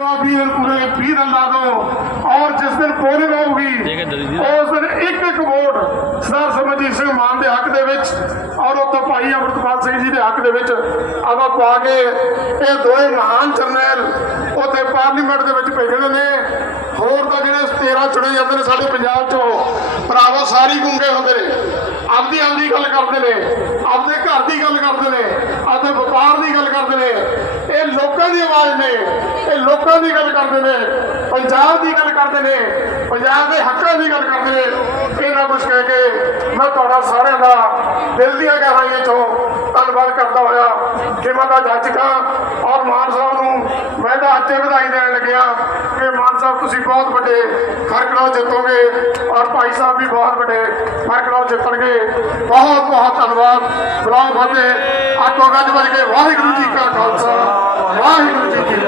ਵੀਰ ਪੂਰੇ 20 ਦਿਨ ਲਾ ਦੋ ਔਰ ਜਿਸ ਦਿਨ ਪੋਲਿੰਗ ਹੋਊਗੀ ਉਸ ਦਿਨ ਇੱਕ ਇੱਕ ਵੋਟ ਸਰਦਾਰ ਸਿਮਰਜੀਤ ਸਿੰਘ ਮਾਨ ਦੇ ਹੱਕ ਦੇ ਵਿੱਚ ਔਰ ਉੱਥੇ ਭਾਈ ਅਮਰਤਪਾਲ ਸਿੰਘ ਜੀ ਦੇ ਹੱਕ ਦੇ ਵਿੱਚ ਆਪਾਂ ਪਾ ਕੇ ਇਹ ਦੋਵੇਂ ਮਹਾਨ ਜਰਨੈਲ ਉੱਥੇ ਪਾਰਲੀਮੈਂਟ ਦੇ ਵਿੱਚ ਭੇਜਣੇ ਨੇ। ਹੋਰ ਤਾਂ ਜਿਹੜੇ 13 ਚੁਣੇ ਜਾਂਦੇ ਨੇ ਸਾਡੇ ਪੰਜਾਬ ਚੋਂ ਭਰਾਵੋ ਸਾਰੀ ਗੁੰਗੇ ਹੁੰਦੇ ਨੇ। ਆਪਦੀ ਆਪਦੀ ਗੱਲ ਕਰਦੇ ਨੇ ਆਪਦੇ ਘਰ ਦੀ ਗੱਲ ਕਰਦੇ ਨੇ ਆਪਦੇ ਵਪਾਰ ਦੀ ਗੱਲ ਕਰਦੇ ਨੇ। ਇਹ ਲੋਕਾਂ ਦੀ ਆਵਾਜ਼ ਨੇ। ਲੋਕਾਂ ਦੀ ਗੱਲ ਕਰਦੇ ਨੇ, ਪੰਜਾਬ ਦੀ ਗੱਲ ਕਰਦੇ ਨੇ, ਪੰਜਾਬ ਦੇ ਹੱਕਾਂ ਦੀ ਗੱਲ ਕਰਦੇ ਨੇ ਇਹਨਾਂ ਕੁਝ ਕਹਿ ਕੇ ਮੈਂ ਤੁਹਾਡਾ ਸਾਰਿਆਂ ਦਾ ਦਿਲ ਦੀਆਂ ਗਹਿਰਾਈਆਂ ਚੋਂ ਧੰਨਵਾਦ ਕਰਦਾ ਹੋਇਆ। ਕਿ ਮੈਂ ਦਾ ਜੱਜ ਕਾ ਔਰ ਮਾਨ ਸਾਹਿਬ ਨੂੰ ਮੈਂ ਤਾਂ ਅੱਜ ਵਧਾਈ ਦੇਣ ਲੱਗਿਆ ਕਿ ਮਾਨ ਸਾਹਿਬ ਤੁਸੀਂ ਬਹੁਤ ਵੱਡੇ ਫ਼ਰਕ ਨਾਲ ਜਿੱਤੋਗੇ ਔਰ ਭਾਈ ਸਾਹਿਬ ਵੀ ਬਹੁਤ ਵੱਡੇ ਫ਼ਰਕ ਨਾਲ ਜਿੱਤਣਗੇ। ਬਹੁਤ ਬਹੁਤ ਧੰਨਵਾਦ। ਬੁਲਾਓ ਫਤਿਹ। ਆਟੋ ਗੱਜ ਵੱਜ ਕੇ ਵਾਹਿਗੁਰੂ ਜੀ ਕਾ ਖਾਲਸਾ, ਵਾਹਿਗੁਰੂ ਜੀ ਕੀ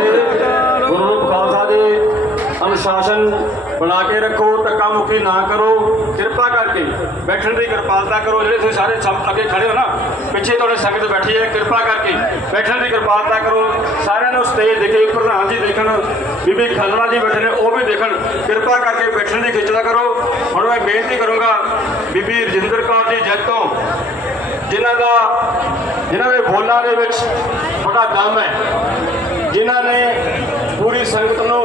ਅਨੁਸ਼ਾਸਨ ਬਣਾ ਕੇ ਰੱਖੋ, ਧੱਕਾ ਮੁਖੀ ਨਾ ਕਰੋ, ਕਿਰਪਾ ਕਰਕੇ। ਬੈਠਣ ਦੀ ਕਿਰਪਾਲਤਾ ਕਰੋ, ਜਿਹੜੇ ਤੁਸੀਂ ਸਾਰੇ ਸਭ ਅੱਗੇ ਖੜੇ ਹੋ ਨਾ, ਪਿੱਛੇ ਤੁਹਾਡੇ ਸੰਗਤ ਬੈਠੀ ਹੈ, ਕਿਰਪਾ ਕਰਕੇ ਬੈਠਣ ਦੀ ਕਿਰਪਾਲਤਾ ਕਰੋ। ਸਾਰਿਆਂ ਨੂੰ ਸਟੇਜ ਦੇਖੇ, ਪ੍ਰਧਾਨ ਜੀ ਦੇਖਣ, ਬੀਬੀ ਖੰਨਾ ਜੀ ਬੈਠੇ ਨੇ, ਉਹ ਵੀ ਦੇਖਣ। ਕਿਰਪਾ ਕਰਕੇ ਬੈਠਣ ਦੀ ਖਿੱਚਦਾ ਕਰੋ। ਹੁਣ ਮੈਂ ਬੇਨਤੀ ਕਰੂੰਗਾ, ਬੀਬੀ ਰਜਿੰਦਰ ਕੌਰ ਜੀ ਜੱਤੋਂ ਜਿਨ੍ਹਾਂ ਦਾ ਜਿਨ੍ਹਾਂ ਦੇ ਬੋਲਾਂ ਦੇ ਵਿੱਚ ਬੜਾ ਦਮ ਹੈ, ਜਿਨ੍ਹਾਂ ਨੇ ਪੂਰੀ ਸੰਗਤ ਨੂੰ